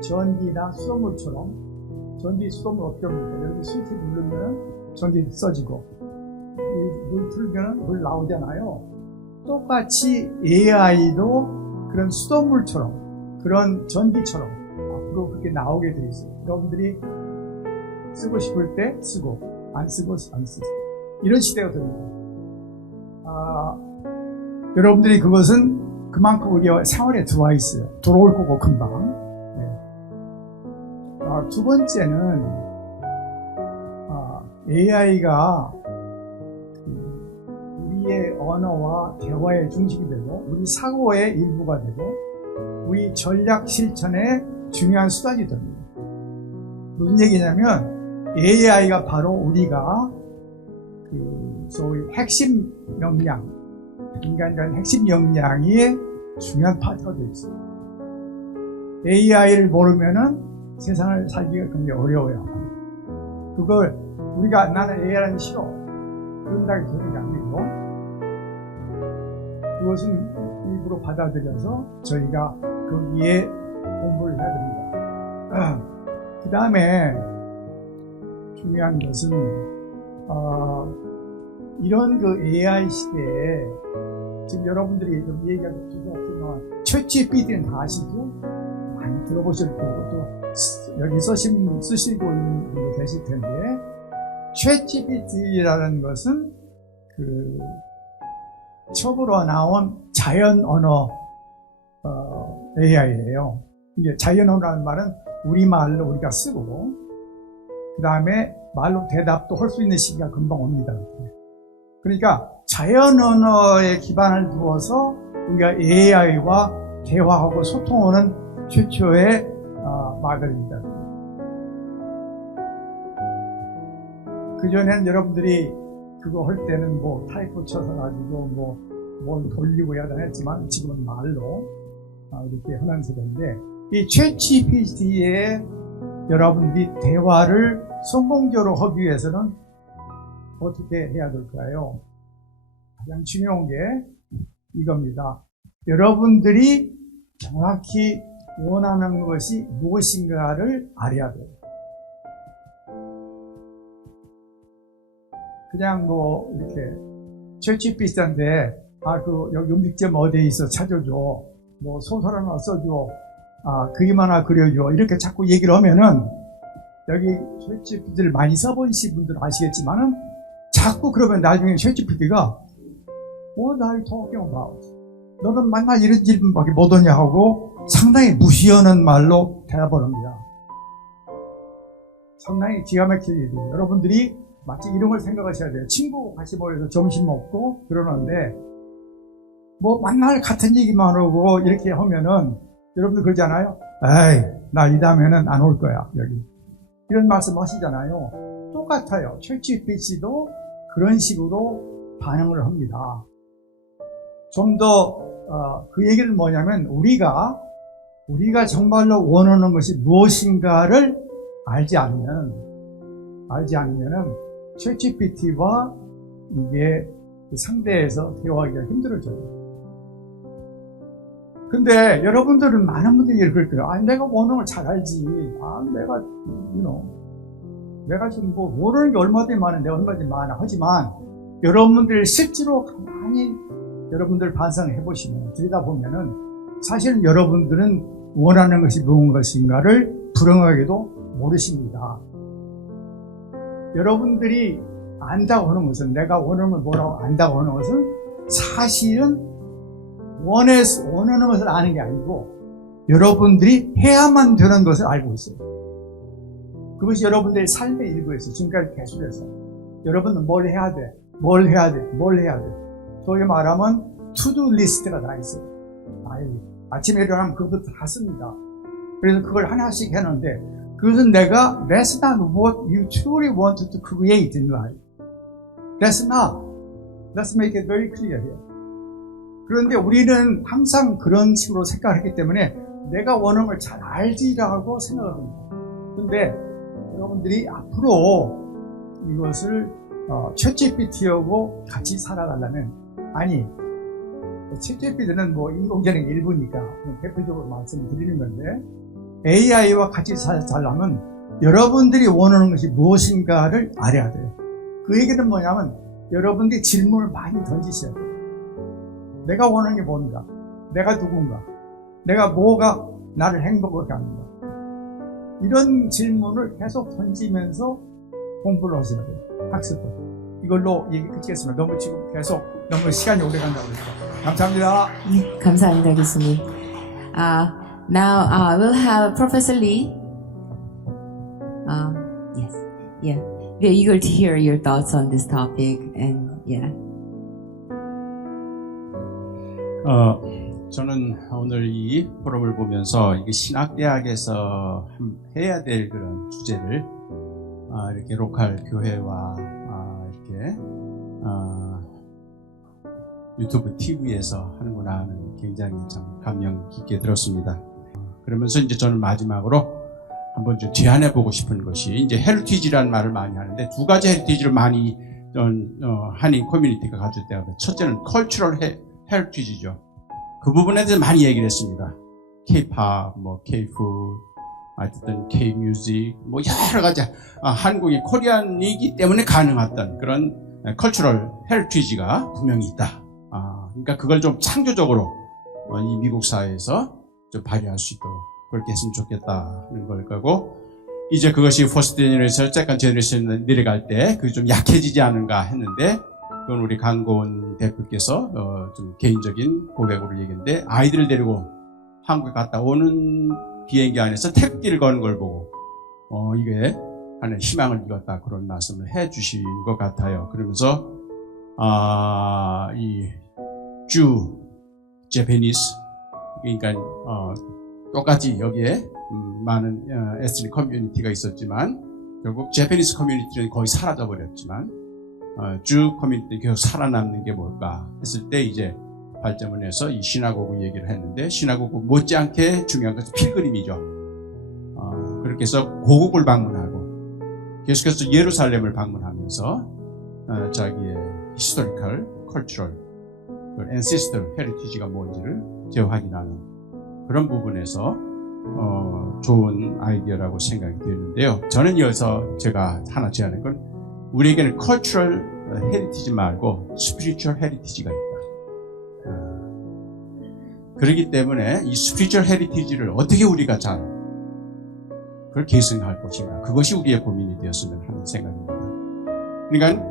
전기나 수돗물처럼, 전기 수돗물 어떻게 합니까? 여러분 스위치 누르면 전기 써지고 물 풀면 물 나오잖아요. 똑같이 AI도 그런 수돗물처럼, 그런 전기처럼 앞으로 그렇게 나오게 되어 있어요. 여러분들이 쓰고 싶을 때 쓰고 안 쓰고 안 쓰고 이런 시대가 됩니다. 여러분들이 그것은 그만큼 우리 생활에 들어와 있어요. 들어올 거고 금방. 두 번째는 AI가 우리의 언어와 대화의 중심이 되고 우리 사고의 일부가 되고 우리 전략 실천의 중요한 수단이 됩니다. 무슨 얘기냐면 AI가 바로 우리가 소위 핵심 역량, 인간에 대한 핵심 역량이 중요한 파트가 되어 있어요. AI를 모르면은 세상을 살기가 굉장히 어려워요. 그걸 우리가 나는 AI는 싫어 그런다고 되는 게 아니고 그것은 일부러 받아들여서 저희가 거기에 공부를 해야 됩니다. 그 다음에 중요한 것은 이런 AI 시대에 지금 여러분들이 좀 얘기하고 들어봤지만 챗GPT는 다 아시죠? 많이 들어보실 거고 또 여기 쓰시고 있는 분도 계실 텐데 챗GPT라는 것은 처음으로 나온 자연 언어 AI예요. 이게 자연 언어라는 말은 우리말로 우리가 쓰고 그 다음에 말로 대답도 할 수 있는 시기가 금방 옵니다. 그러니까 자연 언어에 기반을 두어서 우리가 AI와 대화하고 소통하는 최초의 말들입니다. 그전에는 여러분들이 그거 할 때는 타이프 쳐서 가지고 뭘 돌리고 해야 했지만 지금은 말로 이렇게 흔한 세대인데 이 챗GPT에 여러분들이 대화를 성공적으로 하기 위해서는 어떻게 해야 될까요? 가장 중요한 게 이겁니다. 여러분들이 정확히 원하는 것이 무엇인가를 알아야 돼요. 그냥 이렇게 챗GPT한테 여기 음식점 어디에 있어 찾아줘. 소설 하나 써줘. 그림 하나 그려줘. 이렇게 자꾸 얘기를 하면은 여기 챗GPT를 많이 써보신 분들은 아시겠지만은 자꾸 그러면 나중에 챗GPT가 날 talking about. 너는 맨날 이런 질문밖에 못하냐 하고 상당히 무시하는 말로 대답을 합니다. 상당히 기가 막힐 일이에요. 여러분들이 마치 이런 걸 생각하셔야 돼요. 친구 같이 모여서 점심 먹고 그러는데 뭐 만날 같은 얘기만 하고 이렇게 하면은 여러분들 그러잖아요. 에이, 나 이 다음에는 안 올 거야, 여기. 이런 말씀 하시잖아요. 똑같아요. 챗GPT도 그런 식으로 반응을 합니다. 좀 더 그 얘기는 뭐냐면 우리가 정말로 원하는 것이 무엇인가를 알지 않으면은 챗GPT와 이게 상대해서 대화하기가 힘들어져요. 근데 여러분들은 많은 분들이 그럴 거예요. 아, 내가 원하는 걸 잘 알지. 아, 내가 지금 뭐 모르는 게 얼마든지 많은데 얼마든지 많아. 하지만 여러분들 실제로 가만히 여러분들 반성해 보시면 들여다보면은 사실은 여러분들은 원하는 것이 무엇인가를 불행하게도 모르십니다. 여러분들이 안다고 하는 것은 내가 원하는 걸 뭐라고 안다고 하는 것은 사실은 원하는 것을 아는 게 아니고 여러분들이 해야만 되는 것을 알고 있어요. 그것이 여러분들의 삶의 일부에서 지금까지 계속해서 여러분은 뭘 해야 돼? 소위 말하면 투두 리스트가 다 있어요. 아침에 일어나면 그것부터 다 씁니다. 그래서 그걸 하나씩 해놓는데 그것은 that's not what you truly wanted to create in life. That's not. Let's make it very clear here. 그런데 우리는 항상 그런 식으로 생각했기 때문에 내가 원하는 걸 잘 알지라고 생각을 합니다. 근데 여러분들이 앞으로 이것을 챗GPT하고 같이 살아가려면 챗GPT는 뭐 인공지능의 일부니까 대표적으로 말씀을 드리는 건데 AI와 같이 살려면 여러분들이 원하는 것이 무엇인가를 알아야 돼요. 그 얘기는 뭐냐면 여러분들이 질문을 많이 던지셔야 돼요. 내가 원하는 게 뭔가? 내가 누군가? 내가 뭐가 나를 행복하게 하는가? 이런 질문을 계속 던지면서 공부를 하셔야 돼요. 학습을. 이걸로 얘기 끝이겠습니다. 너무 시간이 오래 간다고 그랬어요. 감사합니다. 감사합니다, 교수님. Now we'll have Professor Lee. Yes, yeah. We're eager to hear your thoughts on this topic, and yeah. 저는 오늘 이 포럼을 보면서 이게 신학대학에서 해야 될 그런 주제를 이렇게 로컬 교회와 이렇게 유튜브 TV에서 하는구나 하는 굉장히 참 감명 깊게 들었습니다. 그러면서 이제 저는 마지막으로 한번 좀 제안해 보고 싶은 것이 이제 헤리티지라는 말을 많이 하는데 두 가지 헤리티지를 많이 한인 커뮤니티가 가질 때가 첫째는 컬처럴 헤리티지죠. 그 부분에 대해서 많이 얘기를 했습니다. K-pop, 뭐 K-food, 어쨌든 K-music, 뭐 여러 가지 한국이 코리안이기 때문에 가능했던 그런 컬처럴 헤리티지가 분명히 있다. 그러니까 그걸 좀 창조적으로 이 미국 사회에서 좀 발휘할 수 있도록 그렇게 했으면 좋겠다는 걸 거고 이제 그것이 퍼스트 제너레이션, 세컨드 제너레이션 내려갈 때 그게 좀 약해지지 않은가 했는데 그건 우리 강고은 대표께서 좀 개인적인 고백으로 얘기했는데 아이들을 데리고 한국에 갔다 오는 비행기 안에서 태극기를 거는 걸 보고 이게 하나의 희망을 이뤘다 그런 말씀을 해 주신 것 같아요. 그러면서 이 주, 제페니스 그러니까 똑같이 여기에 많은 에스닉 커뮤니티가 있었지만 결국 제페니스 커뮤니티는 거의 사라져 버렸지만 주 커뮤니티 계속 살아남는 게 뭘까 했을 때 이제 발전을 해서 이 시나고그 얘기를 했는데 시나고그 못지않게 중요한 것은 필그림이죠. 그렇게 해서 고국을 방문하고 계속해서 예루살렘을 방문하면서 자기의 히스토리컬, 컬처럴, 앤시스터 헤리티지가 뭔지를 재확인하는 그런 부분에서 좋은 아이디어라고 생각이 되는데요. 저는 여기서 제가 하나 제안한 건 우리에게는 컬처럴 헤리티지 말고 스피리추얼 헤리티지가 있다. 그렇기 때문에 이 스피리추얼 헤리티지를 어떻게 우리가 잘 그걸 계승할 것인가 그것이 우리의 고민이 되었으면 하는 생각입니다. 그러니까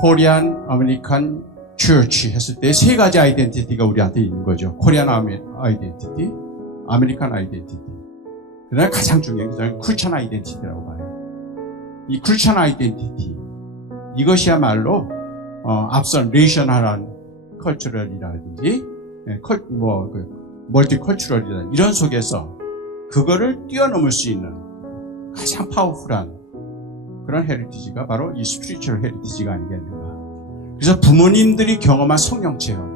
코리안, 아메리칸, 처치 했을 때 세 가지 아이덴티티가 우리한테 있는 거죠. 코리안 아이덴티티, 아메리칸 아이덴티티. 그다음에 가장 중요한 게 저는 크리스천 아이덴티티라고 봐요. 이 크리스천 아이덴티티 이것이야말로 앞선 레이셔널한 컬처럴이라든지 멀티컬처럴이라든지 이런 속에서 그거를 뛰어넘을 수 있는 가장 파워풀한 그런 헤리티지가 바로 이 스피리추얼 헤리티지가 아니겠는가. 그래서 부모님들이 경험한 성령 체험,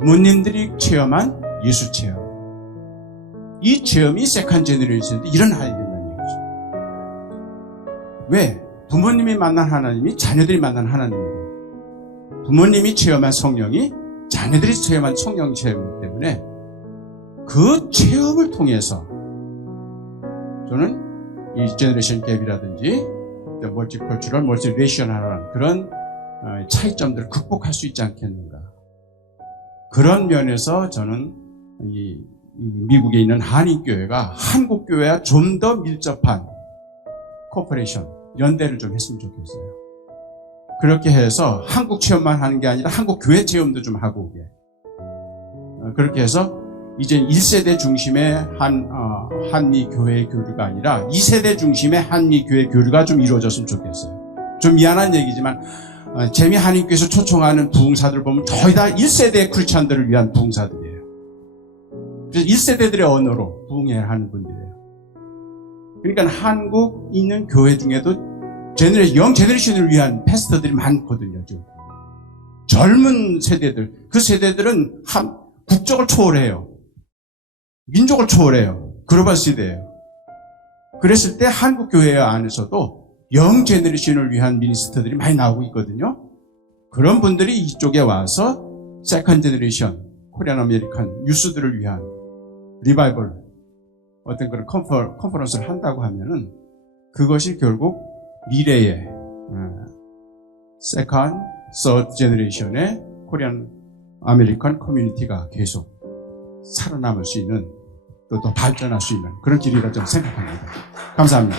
부모님들이 체험한 예수 체험, 이 체험이 세컨 제너레이션인데 일어나야 된다는 얘기죠. 왜? 부모님이 만난 하나님이 자녀들이 만난 하나님이고, 부모님이 체험한 성령이 자녀들이 체험한 성령 체험이기 때문에 그 체험을 통해서 저는 이 제너레이션 갭이라든지 멀티컬처럴, 멀티레이셔널한 그런 차이점들을 극복할 수 있지 않겠는가. 그런 면에서 저는 이 미국에 있는 한인교회가 한국교회와 좀 더 밀접한 코퍼레이션, 연대를 좀 했으면 좋겠어요. 그렇게 해서 한국 체험만 하는 게 아니라 한국 교회 체험도 좀 하고 오게. 그렇게 해서 이제 1세대 중심의 한미 교회 교류가 아니라 2세대 중심의 한미 교회 교류가 좀 이루어졌으면 좋겠어요. 좀 미안한 얘기지만 재미 한인교회에서 초청하는 부흥사들 보면 거의 다 1세대 크리스찬들을 위한 부흥사들이에요. 그래서 1세대들의 언어로 부흥해야 하는 분들이에요. 그러니까 한국 있는 교회 중에도 영 제너레이션을 위한 패스터들이 많거든요. 지금. 젊은 세대들, 그 세대들은 국적을 초월해요. 민족을 초월해요. 글로벌 시대예요. 그랬을 때 한국 교회 안에서도 영 제너레이션을 위한 미니스터들이 많이 나오고 있거든요. 그런 분들이 이쪽에 와서 세컨 제너레이션, 코리안 아메리칸 유스들을 위한 리바이벌, 어떤 그런 컨퍼런스를 한다고 하면은 그것이 결국 미래의 세컨, 서드 제너레이션의 코리안 아메리칸 커뮤니티가 계속 살아남을 수 있는 또 발전할 수 있는 그런 길이라 저는 생각합니다. 감사합니다.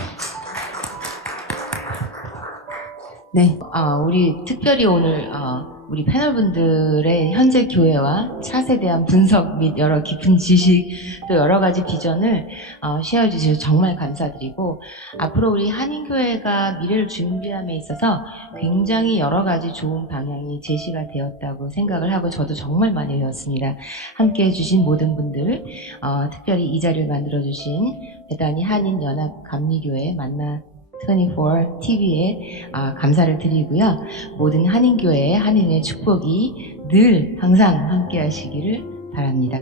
네, 우리 특별히 오늘 우리 패널분들의 현재 교회와 차세에 대한 분석 및 여러 깊은 지식 또 여러 가지 비전을 쉐어해 주셔서 정말 감사드리고, 앞으로 우리 한인교회가 미래를 준비함에 있어서 굉장히 여러 가지 좋은 방향이 제시가 되었다고 생각을 하고 저도 정말 많이 배웠습니다. 함께 해주신 모든 분들, 특별히 이 자리를 만들어주신 베다니 한인연합 감리교회 만나 24 TV에 감사를 드리고요. 모든 한인교회의 한인의 축복이 늘 항상 함께 하시기를 바랍니다.